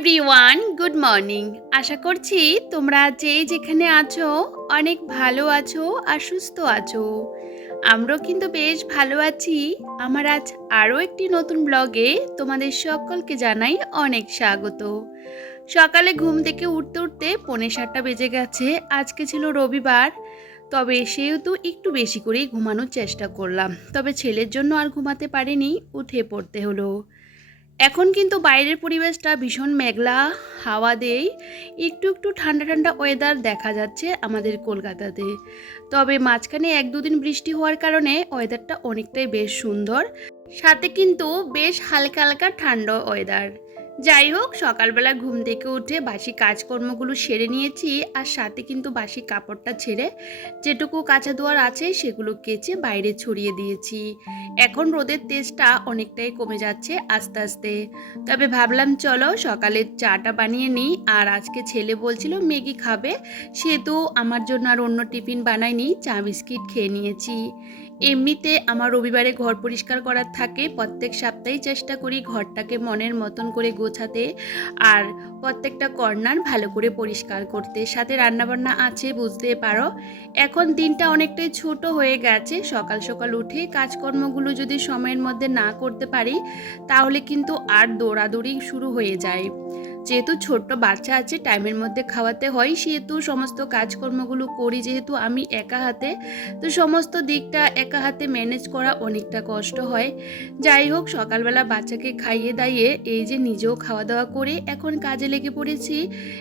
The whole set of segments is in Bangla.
মর্নিং আশা করছি তোমরা যে যেখানে আছো, অনেক ভালো আছো আর সুস্থ আছো। আমরাও কিন্তু বেশ ভালো আছি। আমার আজ আরও একটি নতুন ব্লগে তোমাদের সকলকে জানাই অনেক স্বাগত। সকালে ঘুম থেকে উঠতে উঠতে পৌনে সাতটা বেজে গেছে, আজকে ছিল রবিবার। তবে সেহেতু একটু বেশি করেই ঘুমানোর চেষ্টা করলাম। তবে ছেলের জন্য আর ঘুমাতে পারিনি, উঠে পড়তে হলো। এখন কিন্তু বাইরের পরিবেশটা ভীষণ মেঘলা, হাওয়া দেই। একটু একটু ঠান্ডা ঠান্ডা ওয়েদার দেখা যাচ্ছে আমাদের কলকাতাতে। তবে মাঝখানে এক দুদিন বৃষ্টি হওয়ার কারণে ওয়েদারটা অনেকটাই বেশ সুন্দর। সাথে কিন্তু বেশ হালকা হালকা ঠান্ডা ওয়েদার যাই হোক, সকালবেলা ঘুম থেকে উঠে বাসি কাজকর্মগুলো সেরে নিয়েছি আর সাথে কিন্তু বাসি কাপড়টা ছেড়ে যেটুকু কাঁচা দোয়ার আছে সেগুলো কেচে বাইরে ছড়িয়ে দিয়েছি। এখন রোদের তেজটা অনেকটাই কমে যাচ্ছে আস্তে আস্তে। তবে ভাবলাম, চলো সকালের চাটা বানিয়ে নিই আর আজকে ছেলে বলছিল, ম্যাগি খাবে। সেহেতু আমার জন্য আর অন্য টিফিন বানাইনি, চা বিস্কিট খেয়ে নিয়েছি। এমনিতে আমার রবিবারে ঘর পরিষ্কার করার থাকে, প্রত্যেক সপ্তাহেই চেষ্টা করি ঘরটাকে মনের মতন করে গোছাতে আর প্রত্যেকটা কর্নার ভালো করে পরিষ্কার করতে। সাথে রান্নাবান্না আছে, বুঝতে পারো। এখন দিনটা অনেকটাই ছোট হয়ে গেছে, সকাল সকাল উঠে কাজকর্মগুলো যদি সময়ের মধ্যে না করতে পারি, তাহলে কিন্তু আর দৌড়াদৌড়ি শুরু হয়ে যায়। যেহেতু ছোট্ট বাচ্চা আছে, টাইমের মধ্যে খাওয়াতে হয়, সেহেতু সমস্ত কাজকর্মগুলো করি, যেহেতু আমি একা হাতে। তো সমস্ত দিকটা একা হাতে ম্যানেজ করা অনেকটা কষ্ট হয়। যাই হোক, সকালবেলা বাচ্চাকে খাইয়ে দাইয়ে এই যে নিজেও খাওয়া দাওয়া করে এখন কাজে লেগে পড়েছি।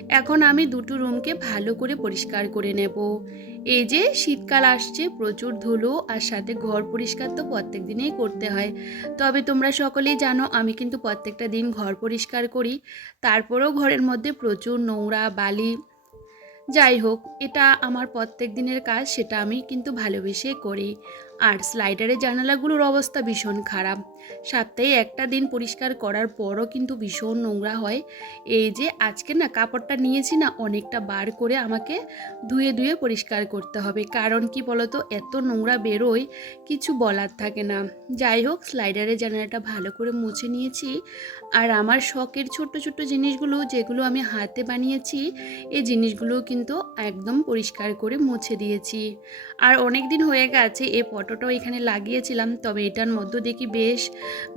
এখন আমি দুটো রুমকে ভালো করে পরিষ্কার করে নেব। এই যে শীতকাল আসছে, প্রচুর ধুলো আর সাথে ঘর পরিষ্কার তো প্রত্যেক দিনেই করতে হয়। তবে তোমরা সকলেই জানো, আমি কিন্তু প্রত্যেকটা দিন ঘর পরিষ্কার করি। তারপরেও ঘরের মধ্যে প্রচুর নোংরা বালি যাই হোক, এটা আমার প্রত্যেক দিনের কাজ, সেটা আমি কিন্তু ভালোবেসে করি। আর স্লাইডারের জানালাগুলোর অবস্থা ভীষণ খারাপ। সপ্তাহে একটা দিন পরিষ্কার করার পরও কিন্তু ভীষণ নোংরা হয়। এই যে, আজকে না কাপড়টা নিয়েছি না, অনেকটা বার করে আমাকে ধুয়ে ধুয়ে পরিষ্কার করতে হবে। কারণ কি বলতো, এত নোংরা বেরোয়, কিছু বলার থাকে না। যাই হোক স্লাইডারের জানালাটা ভালো করে মুছে নিয়েছি। আর আমার শখের ছোট্ট ছোট্ট জিনিসগুলো, যেগুলো আমি হাতে বানিয়েছি, এই জিনিসগুলো কিন্তু একদম পরিষ্কার করে মুছে দিয়েছি। আর অনেক দিন হয়ে গেছে, এ ফটোটাও এখানে লাগিয়েছিলাম, তবে এটার মধ্য দেখি বেশ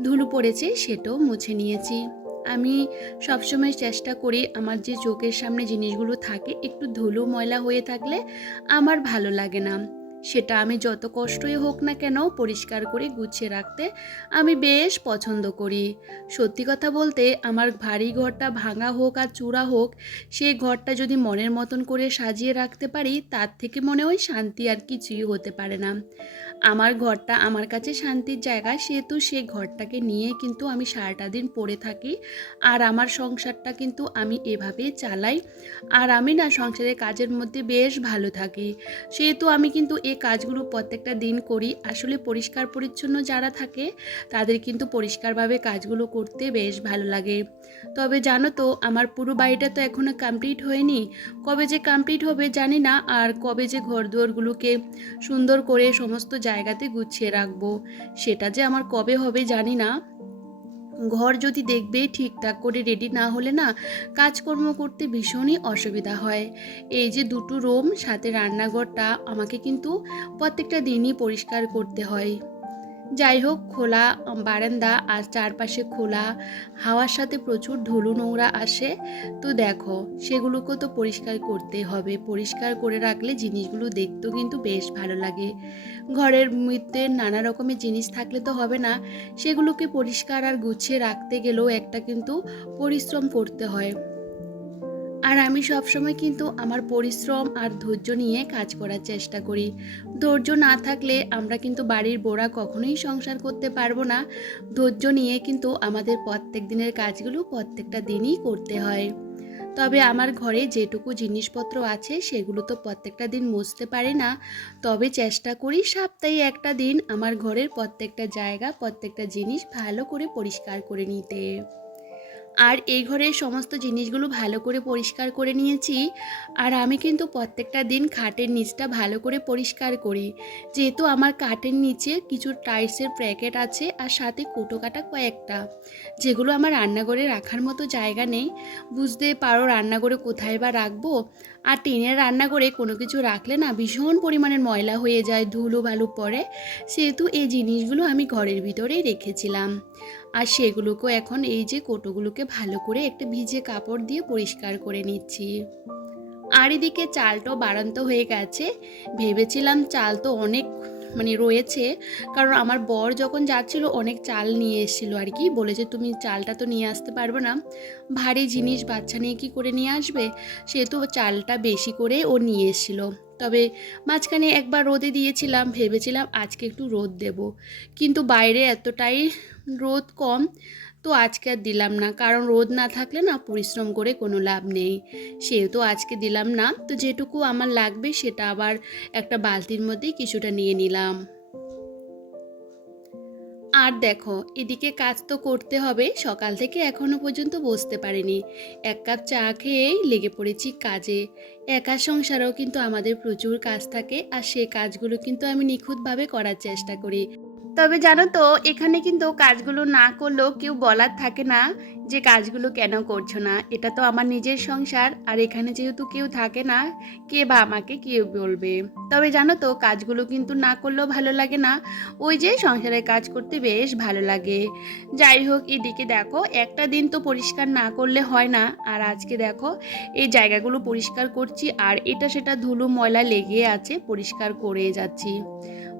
ধুলো পড়েছে সেটাও মুছে নিয়েছি। আমি সবসময় চেষ্টা করি আমার যে চোখের সামনে জিনিসগুলো থাকে, একটু ধুলো ময়লা হয়ে থাকলে আমার ভালো লাগে না। সেটা আমি যত কষ্টই হোক না কেন পরিষ্কার করে গুছিয়ে রাখতে আমি বেশ পছন্দ করি। সত্যি কথা বলতে আমার ভারী ঘরটা ভাঙা হোক আর চূড়া হোক, সেই ঘরটা যদি মনের মতন করে সাজিয়ে রাখতে পারি, তার থেকে মনে হয় শান্তি আর কিছুই হতে পারে না। আমার ঘরটা আমার কাছে শান্তির জায়গা, সেহেতু সেই ঘরটাকে নিয়ে কিন্তু আমি সারাটা দিন পড়ে থাকি। আর আমার সংসারটা কিন্তু আমি এভাবেই চালাই। আর আমি না সংসারের কাজের মধ্যে বেশ ভালো থাকি। সেহেতু আমি কিন্তু এই কাজগুলো প্রত্যেকটা দিন করি। আসলে পরিষ্কার পরিচ্ছন্ন যারা থাকে, তাদের কিন্তু পরিষ্কারভাবে কাজগুলো করতে বেশ ভালো লাগে। তবে জানো তো, আমার পুরো বাড়িটা তো এখনও কমপ্লিট হয়নি। কবে যে কমপ্লিট হবে জানি না। আর কবে যে ঘর দুয়ারগুলোকে সুন্দর করে সমস্ত জায়গাতে গুছিয়ে রাখব। সেটা যে আমার কবে হবে জানি না। ঘর যদি দেখবে ঠিকঠাক করে রেডি না হলে না কাজকর্ম করতে ভীষণই অসুবিধা হয়। এই যে দুটো রুম সাথে রান্নাঘরটা, আমাকে কিন্তু প্রত্যেকটা দিনই পরিষ্কার করতে হয়। যাই হোক খোলা বারান্দা আর চারপাশে খোলা হাওয়ার সাথে প্রচুর ধুলো নোংরা আসে। তো দেখো, সেগুলোকেও তো পরিষ্কার করতে হবে। পরিষ্কার করে রাখলে জিনিসগুলো দেখতেও কিন্তু বেশ ভালো লাগে। ঘরের মধ্যে নানা রকমের জিনিস থাকলে তো হবে না। সেগুলোকে পরিষ্কার আর গুছিয়ে রাখতে গেলেও একটা কিন্তু পরিশ্রম করতে হয়। আর আমি সবসময় কিন্তু আমার পরিশ্রম আর ধৈর্য নিয়ে কাজ করার চেষ্টা করি। ধৈর্য না থাকলে আমরা কিন্তু বাড়ির বোড়া কখনোই সংসার করতে পারব না। ধৈর্য নিয়ে কিন্তু আমাদের প্রত্যেক দিনের কাজগুলো প্রত্যেকটা দিনই করতে হয়। তবে আমার ঘরে যেটুকু জিনিসপত্র আছে সেগুলো তো প্রত্যেকটা দিন মুছতে পারি না। তবে চেষ্টা করি সপ্তাহে একটা দিন আমার ঘরের প্রত্যেকটা জায়গা, প্রত্যেকটা জিনিস ভালো করে পরিষ্কার করে নিতে। আর এই ঘরের সমস্ত জিনিসগুলো ভালো করে পরিষ্কার করে নিয়েছি। আর আমি কিন্তু প্রত্যেকটা দিন খাটের নিচটা ভালো করে পরিষ্কার করি। যেহেতু আমার কাঠের নিচে কিছু টাইলসের প্যাকেট আছে আর সাথে কোটো কাটা কয়েকটা, যেগুলো আমার রান্নাঘরে রাখার মতো জায়গা নেই। বুঝতে পারো রান্নাঘরে কোথায় বা রাখব? আর টিনের রান্নাঘরে কোনো কিছু রাখলে না ভীষণ পরিমাণের ময়লা হয়ে যায়, ধুলো বালু পড়ে। সেহেতু এই জিনিসগুলো আমি ঘরের ভিতরেই রেখেছিলাম। আর সেগুলোকেও এখন এই যে কোটোগুলোকে ভালো করে একটা ভিজে কাপড় দিয়ে পরিষ্কার করে নিচ্ছি। আর এদিকে চালটাও বাড়ান্ত হয়ে গেছে। ভেবেছিলাম চাল তো অনেক মানে রয়েছে, কারণ আমার বর যখন যাচ্ছিল অনেক চাল নিয়ে এসেছিল আর কি বলে যে তুমি চালটা তো নিয়ে আসতে পারবে না। ভারী জিনিস বাচ্চা নিয়ে কি করে নিয়ে আসবে? সেহেতু চালটা বেশি করে ও নিয়ে এসেছিল। তবে মাঝখানে একবার রোদে দিয়েছিলাম, ভেবেছিলাম আজকে একটু রোদ দেব। কিন্তু বাইরে এতটাই রোদ কম, তো আজকে আর দিলাম না। কারণ রোদ না থাকলে না পরিশ্রম করে কোনো লাভ নেই। সেহেতু আজকে দিলাম না, তো যেটুকু আমার লাগবে সেটা আবার একটা বালতির মধ্যেই কিছুটা নিয়ে নিলাম। আর দেখো, এদিকে কাজ তো করতে হবে, সকাল থেকে এখনও পর্যন্ত বসতে পারিনি। এক কাপ চা খেয়েই লেগে পড়েছি কাজে। একা সংসারেও কিন্তু আমাদের প্রচুর কাজ থাকে, আর সে কাজগুলো কিন্তু আমি নিখুঁতভাবে করার চেষ্টা করি। তবে জানো তো, এখানে কিন্তু কাজগুলো না করলেও কেউ বলার থাকে না যে কাজগুলো কেন করছ না। এটা তো আমার নিজের সংসার, আর এখানে যেহেতু কেউ থাকে না, কে বা আমাকে কেউ বলবে? তবে জানো তো, কাজগুলো কিন্তু না করলেও ভালো লাগে না। ওই যে সংসারের কাজ করতে বেশ ভালো লাগে। যাই হোক, এদিকে দেখো, একটা দিন তো পরিষ্কার না করলে হয় না। আর আজকে দেখো, এই জায়গাগুলো পরিষ্কার করছি, আর এটা সেটা ধুলো, ময়লা লেগে আছে, পরিষ্কার করে যাচ্ছি।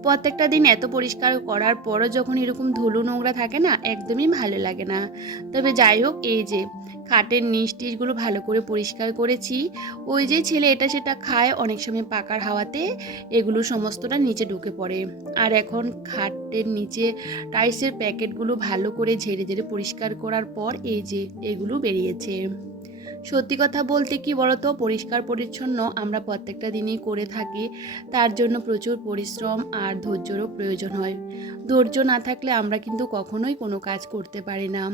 প্রত্যেকটা দিন এত পরিষ্কার করার পরও যখন এরকম ধুলো নোংরা থাকে না, একদমই ভালো লাগে না। তবে যাই হোক, এই যে খাটের নিচ টিচগুলো ভালো করে পরিষ্কার করেছি। ওই যে ছেলে এটা সেটা খায় অনেক সময় পাকার হাওয়াতে, এগুলো সমস্তটা নিচে ঢুকে পড়ে। আর এখন খাটের নিচে টাইসের প্যাকেটগুলো ভালো করে ঝেড়ে ঝেড়ে পরিষ্কার করার পর এই যে এগুলো বেরিয়েছে। সত্যি কথা বলতে কি বলতো? পরিষ্কার পরিচ্ছন্ন আমরা প্রত্যেকটা দিনই করে থাকি। তার জন্য প্রচুর পরিশ্রম আর ধৈর্যরও প্রয়োজন হয়। ধৈর্য না থাকলে আমরা কিন্তু কখনোই কোনো কাজ করতে পারি না।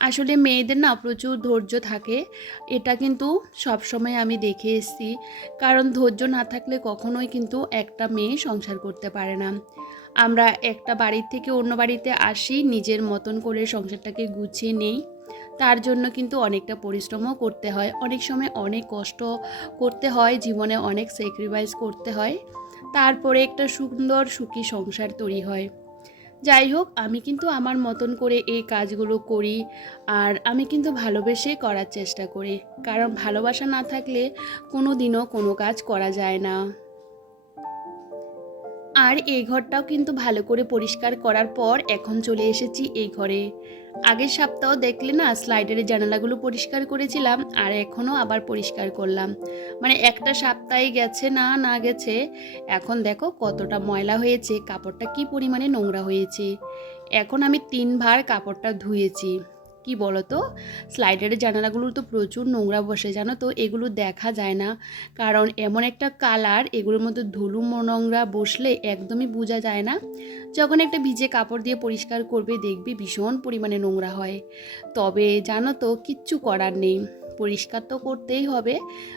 আসলে মেয়েদের না প্রচুর ধৈর্য থাকে। এটা কিন্তু সবসময় আমি দেখে এসেছি। কারণ ধৈর্য না থাকলে কখনোই কিন্তু একটা মেয়ে সংসার করতে পারে না। আমরা একটা বাড়ির থেকে অন্য বাড়িতে আসি, নিজের মতন করে সংসারটাকে গুছিয়ে নেই। তার জন্য কিন্তু অনেকটা পরিশ্রমও করতে হয়। অনেক সময় অনেক কষ্ট করতে হয়, জীবনে অনেক স্যাক্রিফাইস করতে হয়। তারপরে একটা সুন্দর সুখী সংসার তৈরি হয়। যাই হোক, আমি কিন্তু আমার মতন করে এই কাজগুলো করি আর আমি কিন্তু ভালোবেসে করার চেষ্টা করি। কারণ ভালোবাসা না থাকলে কোনো দিনও কোনো কাজ করা যায় না। আর এই ঘরটাও কিন্তু ভালো করে পরিষ্কার করার পর এখন চলে এসেছি এই ঘরে। আগের সপ্তাহ দেখলে না স্লাইডারের জানালাগুলো পরিষ্কার করেছিলাম, আর এখনও আবার পরিষ্কার করলাম। মানে একটা সপ্তাহে গেছে না না গেছে, এখন দেখো কতটা ময়লা হয়েছে, কাপড়টা কি পরিমাণে নোংরা হয়েছে। এখন আমি তিনবার কাপড়টা ধুয়েছি। কি বলো তো স্লাইডারের জানালাগুলো তো প্রচুর নোংরা বসে, জানো তো? এগুলো দেখা যায় না। কারণ এমন একটা কালার এগুলোর মধ্যে ধুলু নোংরা বসলে একদমই বোঝা যায় না। যখন একটা ভিজে কাপড় দিয়ে পরিষ্কার করবে, দেখবি ভীষণ পরিমাণে নোংরা হয়। তবে জানো তো, কিচ্ছু করার নেই। পরিষ্কার তো করতেই হবে।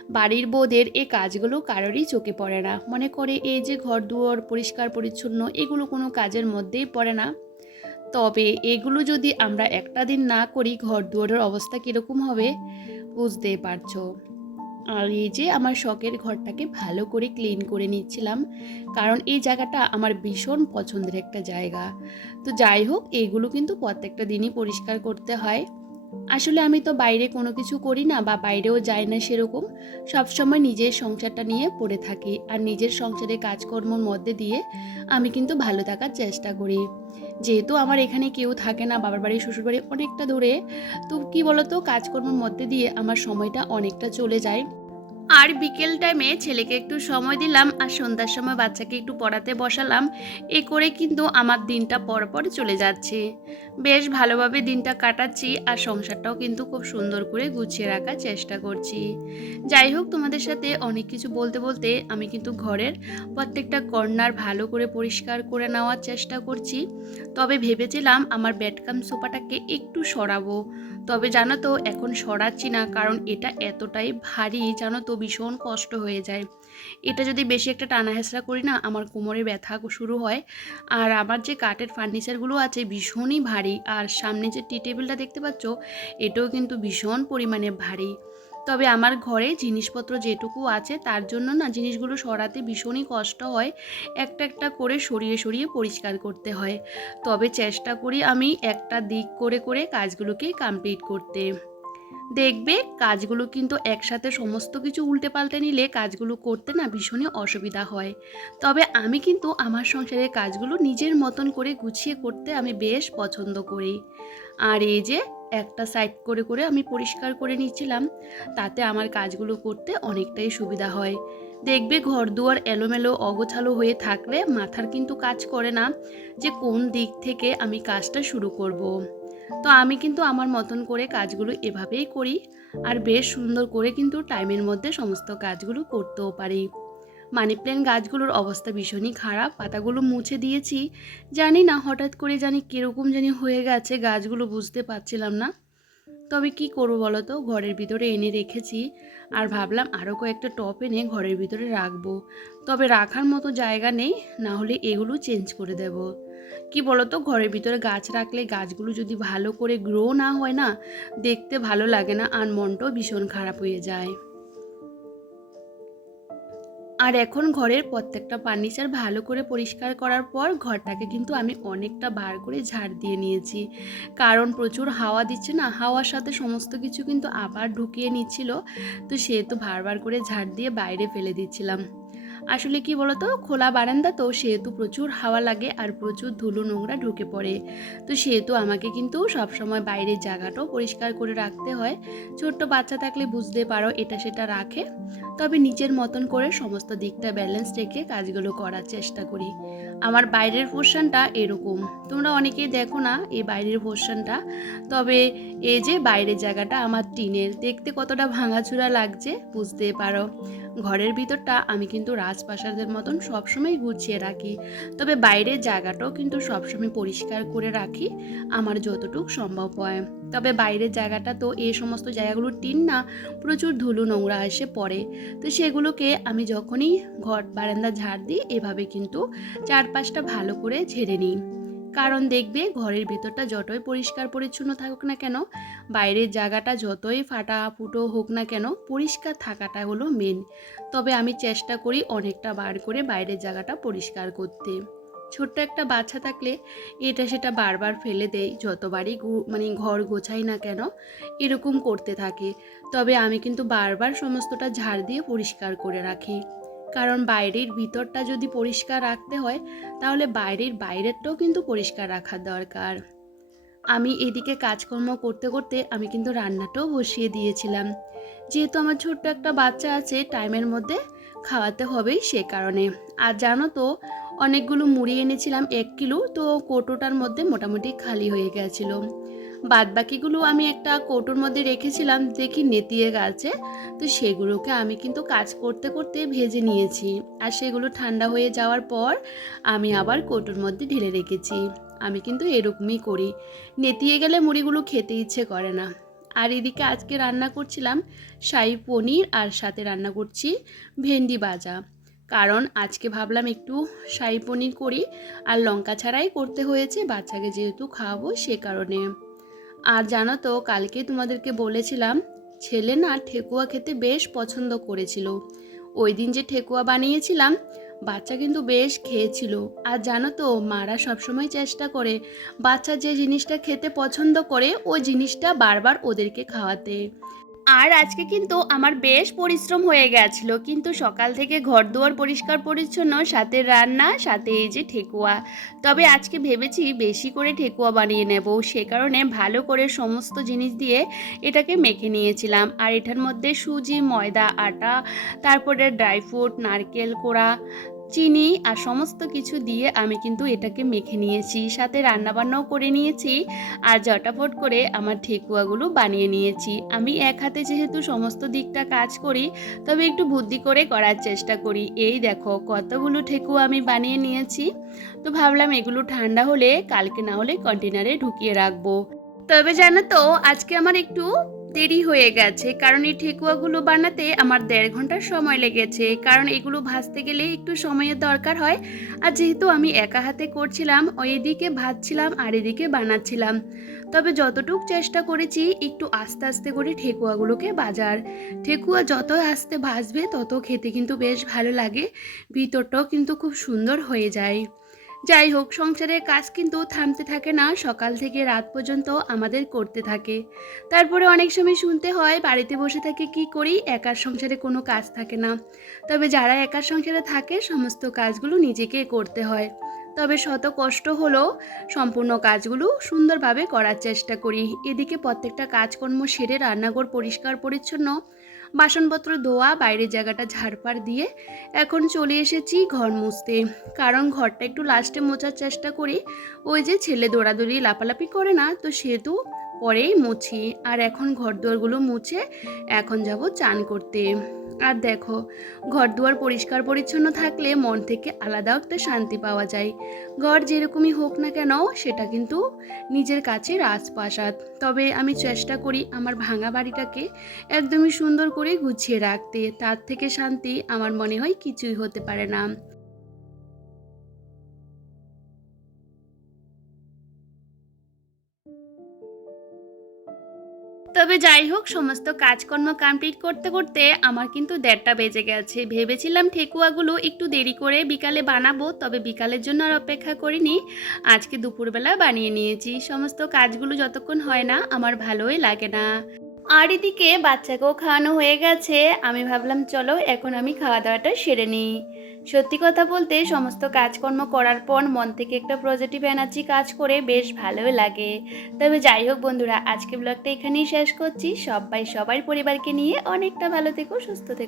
বাড়ির বউদের এ কাজগুলো কারোরই চোখে পড়ে না। মনে করে এই যে ঘর দুয়ার পরিষ্কার পরিচ্ছন্ন এগুলো কোনো কাজের মধ্যেই পড়ে না। তবে এগুলো যদি আমরা একটা দিন না করি ঘর দুয়ারের অবস্থা কীরকম হবে? বুঝতেই পারছ। আর এই যে আমার শখের ঘরটাকে ভালো করে ক্লিন করে নিচ্ছিলাম, কারণ এই জায়গাটা আমার ভীষণ পছন্দের একটা জায়গা। তো যাই হোক এইগুলো কিন্তু প্রত্যেকটা দিনই পরিষ্কার করতে হয়। আসলে আমি তো বাইরে কোনো কিছু করি না বা বাইরেও যাই না সেরকম, সবসময় নিজের সংসারটা নিয়ে পড়ে থাকি। আর নিজের সংসারের কাজকর্মর মধ্যে দিয়ে আমি কিন্তু ভালো থাকার চেষ্টা করি। যেহেতু আমার এখানে কেউ থাকে না, বাবার বাড়ি, শ্বশুর বাড়ি অনেকটা দূরে, তো কি বলতো, কাজকর্মের মধ্যে দিয়ে আমার সময়টা অনেকটা চলে যায়। আর বিকেল টাইমে ছেলেকে একটু সময় দিলাম আর সন্ধ্যার সময় বাচ্চাকে একটু পড়াতে বসালাম। এ করে কিন্তু আমার দিনটা পর পর চলে যাচ্ছে। বেশ ভালোভাবে দিনটা কাটাচ্ছি আর সংসারটাও কিন্তু খুব সুন্দর করে গুছিয়ে রাখার চেষ্টা করছি। যাই হোক, তোমাদের সাথে অনেক কিছু বলতে বলতে আমি কিন্তু ঘরের প্রত্যেকটা কর্নার ভালো করে পরিষ্কার করে নেওয়ার চেষ্টা করছি। তবে ভেবেছিলাম আমার ব্যাটকাম সোফাটাকে একটু সরাবো। তবে জানো তো, এখন সরাচ্ছি না, কারণ এটা এতটাই ভারী জানো তো, ভীষণ কষ্ট হয়ে যায়। এটা যদি বেশি একটা টানা হেঁচড়া করি না, আমার কোমরে ব্যথা শুরু হয়। আর আমার যে কাঠের ফার্নিচারগুলো আছে, ভীষণই ভারী। আর সামনে যে টি টেবিলটা দেখতে পাচ্ছ, এটাও কিন্তু ভীষণ পরিমাণে ভারী। তবে আমার ঘরে জিনিসপত্র যেটুকু আছে, তার জন্য না জিনিসগুলো সরাতে ভীষণই কষ্ট হয়। একটা একটা করে সরিয়ে সরিয়ে পরিষ্কার করতে হয়। তবে চেষ্টা করি আমি একটা দিক করে করে কাজগুলোকে কমপ্লিট করতে। দেখবে কাজগুলো কিন্তু একসাথে সমস্ত কিছু উল্টে পাল্টে নিলে কাজগুলো করতে না ভীষণই অসুবিধা হয়। তবে আমি কিন্তু আমার সংসারের কাজগুলো নিজের মতন করে গুছিয়ে করতে আমি বেশ পছন্দ করি। আর এই যে একটা সাইড করে করে আমি পরিষ্কার করে নিচ্ছিলাম, তাতে আমার কাজগুলো করতে অনেকটাই সুবিধা হয়। দেখবে ঘর দুয়ার এলোমেলো, অগোছালো হয়ে থাকলে মাথার কিন্তু কাজ করে না যে কোন দিক থেকে আমি কাজটা শুরু করব। তো আমি কিন্তু আমার মতন করে কাজগুলো এভাবেই করি আর বেশ সুন্দর করে কিন্তু টাইমের মধ্যে সমস্ত কাজগুলো করতেও পারি। মানি প্ল্যান্ট গাছগুলোর অবস্থা ভীষণই খারাপ, পাতাগুলো মুছে দিয়েছি। জানি না হঠাৎ করে জানি কীরকম জানি হয়ে গেছে, গাছগুলো বুঝতে পারছিলাম না। তবে কি করব বলো তো? ঘরের ভিতরে এনে রেখেছি আর ভাবলাম আরও কয়েকটা টপ এনে ঘরের ভিতরে রাখব। তবে রাখার মতো জায়গা নেই, না হলে এগুলো চেঞ্জ করে দেব। কি বলতো? ঘরের ভিতরে গাছ রাখলে গাছগুলো যদি ভালো করে গ্রো না হয় না, দেখতে ভালো লাগে না আর মনটাও ভীষণ খারাপ হয়ে যায়। আর এখন ঘরের প্রত্যেকটা ফার্নিচার ভালো করে পরিষ্কার করার পর ঘরটাকে কিন্তু আমি অনেকটা বার করে ঝাড় দিয়ে নিয়েছি। কারণ প্রচুর হাওয়া দিচ্ছে না, হাওয়ার সাথে সমস্ত কিছু কিন্তু আবার ঢুকিয়ে নিচ্ছিল। তো সে তো বারবার করে ঝাড় দিয়ে বাইরে ফেলে দিচ্ছিলাম। আসলে কি বলতো? খোলা বারান্দা তো, সেহেতু প্রচুর হাওয়া লাগে আর প্রচুর ধুলো নোংরা ঢুকে পড়ে। তো সেহেতু আমাকে কিন্তু সবসময় বাইরের জায়গাটাও পরিষ্কার করে রাখতে হয়। ছোট্ট বাচ্চা থাকলে বুঝতে পারো এটা সেটা রাখে। তবে নিজের মতন করে সমস্ত দিকটা ব্যালেন্স রেখে কাজগুলো করার চেষ্টা করি। আমার বাইরের পোর্শনটা এরকম। তোমরা অনেকেই দেখো না এই বাইরের পোর্শনটা তবে এই যে বাইরের জায়গাটা আমার টিনের, দেখতে কতটা ভাঙাচুরা লাগছে, বুঝতে পারো। ঘরের ভিতরটা আমি কিন্তু রাজপ্রাসাদের মতন সবসময় গুছিয়ে রাখি। তবে বাইরের জায়গাটাও কিন্তু সবসময় পরিষ্কার করে রাখি, আমার যতটুকু সম্ভব হয়। তবে বাইরের জায়গাটা তো এই সমস্ত জায়গাগুলো টিন না, প্রচুর ধুলো নোংরা এসে পড়ে। তো সেগুলোকে আমি যখনই ঘর বারান্দা ঝাড় দিই, এভাবে কিন্তু চারপাশটা ভালো করে ঝেড়ে নিই। কারণ দেখবে ঘরের ভেতরটা যতই পরিষ্কার পরিচ্ছন্ন থাকুক না কেন, বাইরের জায়গাটা যতই ফাটা ফুটো হোক না কেন, পরিষ্কার থাকাটা হলো মেন তবে আমি চেষ্টা করি অনেকটা বার করে বাইরের জায়গাটা পরিষ্কার করতে। ছোট্ট একটা বাচ্চা থাকলে এটা সেটা বারবার ফেলে দেয়, যতবারই মানে ঘর গোছাই না কেন, এরকম করতে থাকে। তবে আমি কিন্তু বারবার সমস্তটা ঝাড় দিয়ে পরিষ্কার করে রাখি। কারণ বাইরের ভিতরটা যদি পরিষ্কার রাখতে হয়, তাহলে বাইরের বাইরেরটাও কিন্তু পরিষ্কার রাখার দরকার। আমি এদিকে কাজকর্ম করতে করতে আমি কিন্তু রান্নাটাও বসিয়ে দিয়েছিলাম। যেহেতু আমার ছোট্ট একটা বাচ্চা আছে, টাইমের মধ্যে খাওয়াতে হবেই সে কারণে। আর জানো তো, অনেকগুলো মুড়ি এনেছিলাম এক কিলো, তো কোটোটার মধ্যে মোটামুটি খালি হয়ে গেছিল। বাদ বাকিগুলো আমি একটা কৌটোর মধ্যে রেখেছিলাম, দেখি নেতিয়ে গেছে। তো সেগুলোকে আমি কিন্তু কাজ করতে করতে ভেজে নিয়েছি। আর সেগুলো ঠান্ডা হয়ে যাওয়ার পর আমি আবার কৌটোর মধ্যে ঢেলে রেখেছি। আমি কিন্তু এরকমই করি। নেতিয়ে গেলে মুড়িগুলো খেতে ইচ্ছে করে না। আর এদিকে আজকে রান্না করছিলাম শাহি পনির আর সাথে রান্না করছি ভেন্ডি ভাজা। কারণ আজকে ভাবলাম একটু শাহি পনির করি। আর লঙ্কা ছাড়াই করতে হয়েছে, বাচ্চাকে যেহেতু খাওয়াবো সে কারণে। আর জানো তো, কালকে তোমাদেরকে বলেছিলাম, ছেলে না ঠেকুয়া খেতে বেশ পছন্দ করেছিল। ওই দিন যে ঠেকুয়া বানিয়েছিলাম, বাচ্চা কিন্তু বেশ খেয়েছিল। আর জানো তো, মারা সবসময় চেষ্টা করে বাচ্চা যে জিনিসটা খেতে পছন্দ করে, ওই জিনিসটা বারবার ওদেরকে খাওয়াতে। আর আজকে কিন্তু আমার বেশ পরিশ্রম হয়ে গেছিল। কিন্তু সকাল থেকে ঘর দুয়ার পরিষ্কার পরিচ্ছন্ন, সাথে রান্না, সাথে এই যে ঠেকুয়া। তবে আজকে ভেবেছি বেশি করে ঠেকুয়া বানিয়ে নেব। সে কারণে ভালো করে সমস্ত জিনিস দিয়ে এটাকে মেখে নিয়েছিলাম। আর এটার মধ্যে সুজি, ময়দা, আটা, তারপরে ড্রাই ফ্রুট, নারকেল কোড়া চিনি আর সমস্ত কিছু দিয়ে আমি কিন্তু এটাকে মেখে নিয়েছি, সাথে রান্নাবান্নাও করে নিয়েছি আর জটাফট করে আমার ঠেকুয়াগুলো বানিয়ে নিয়েছি। আমি এক হাতে যেহেতু সমস্ত দিকটা কাজ করি, তবে একটু বুদ্ধি করে করার চেষ্টা করি। এই দেখো কতগুলো ঠেকুয়া আমি বানিয়ে নিয়েছি। তো ভাবলাম এগুলো ঠান্ডা হলে, কালকে না হলে কন্টেনারে ঢুকিয়ে রাখব। তবে জানো তো, আজকে আমার একটু দেরি হয়ে গেছে। কারণ এই ঠেকুয়াগুলো বানাতে আমার দেড় ঘণ্টার সময় লেগেছে। কারণ এগুলো ভাজতে গেলে একটু সময়ের দরকার হয়। আর যেহেতু আমি একা হাতে করছিলাম, ওই এদিকে ভাজছিলাম আর এদিকে বানাচ্ছিলাম। তবে যতটুক চেষ্টা করেছি, একটু আস্তে আস্তে করে ঠেকুয়াগুলোকে বাজার। ঠেকুয়া যত আস্তে ভাজবে, তত খেতে কিন্তু বেশ ভালো লাগে। ভিতরটাও কিন্তু খুব সুন্দর হয়ে যায়। যাই হোক সংসারের কাজ কিন্তু থামতে থাকে না, সকাল থেকে রাত পর্যন্ত আমাদের করতে থাকে। তারপরে অনেক সময় শুনতে হয়, বাড়িতে বসে থাকে কি করি, একার সংসারে কোনো কাজ থাকে না। তবে যারা একার সংসারে থাকে, সমস্ত কাজগুলো নিজেকে করতে হয়। তবে শত কষ্ট হলেও সম্পূর্ণ কাজগুলো সুন্দরভাবে করার চেষ্টা করি। এদিকে প্রত্যেকটা কাজকর্ম সেরে রান্নাঘর পরিষ্কার পরিচ্ছন্ন বাসনপত্র ধোয়া, বাইরের জায়গাটা ঝাড়পাড় দিয়ে এখন চলে এসেছি ঘর মুছতে। কারণ ঘরটা একটু লাস্টে মোছার চেষ্টা করি। ওই যে ছেলে দৌড়াদৌড়ি লাপালাপি করে না, তো সেহেতু পরেই মুছি। আর এখন ঘর দুয়ারগুলো মুছে এখন যাব চান করতে। আর দেখো ঘর দুয়ার পরিষ্কার পরিচ্ছন্ন থাকলে মন থেকে আলাদা একটা শান্তি পাওয়া যায়। ঘর যেরকমই হোক না কেন, সেটা কিন্তু নিজের কাছে রাজপ্রাসাদ। তবে আমি চেষ্টা করি আমার ভাঙা বাড়িটাকে একদমই সুন্দর করে গুছিয়ে রাখতে। তার থেকে শান্তি আমার মনে হয় কিছুই হতে পারে না। তবে যাই হোক, সমস্ত কাজকর্ম কমপ্লিট করতে করতে আমার কিন্তু দেড়টা বেজে গেছে। ভেবেছিলাম ঠেকুয়াগুলো একটু দেরি করে বিকালে বানাবো, তবে বিকালের জন্য আর অপেক্ষা করিনি। আজকে দুপুরবেলা বানিয়ে নিয়েছি। সমস্ত কাজগুলো যতক্ষণ হয় না, আমার ভালোই লাগে না। আর এদিকে বাচ্চাকেও খাওয়ানো হয়ে গেছে। আমি ভাবলাম, চলো, এখন আমি খাওয়া দাওয়াটা সেরে নিই। সত্যি কথা বলতে, সমস্ত কাজকর্ম করার পর মন থেকে একটা পজিটিভ এনার্জি কাজ করে বেশ ভালোই লাগে। তবে যাই হোক বন্ধুরা, আজকে ব্লগটা এখানেই শেষ করছি। সবাই, সবার পরিবারকে নিয়ে অনেকটা ভালো থেকো, সুস্থ থেকো।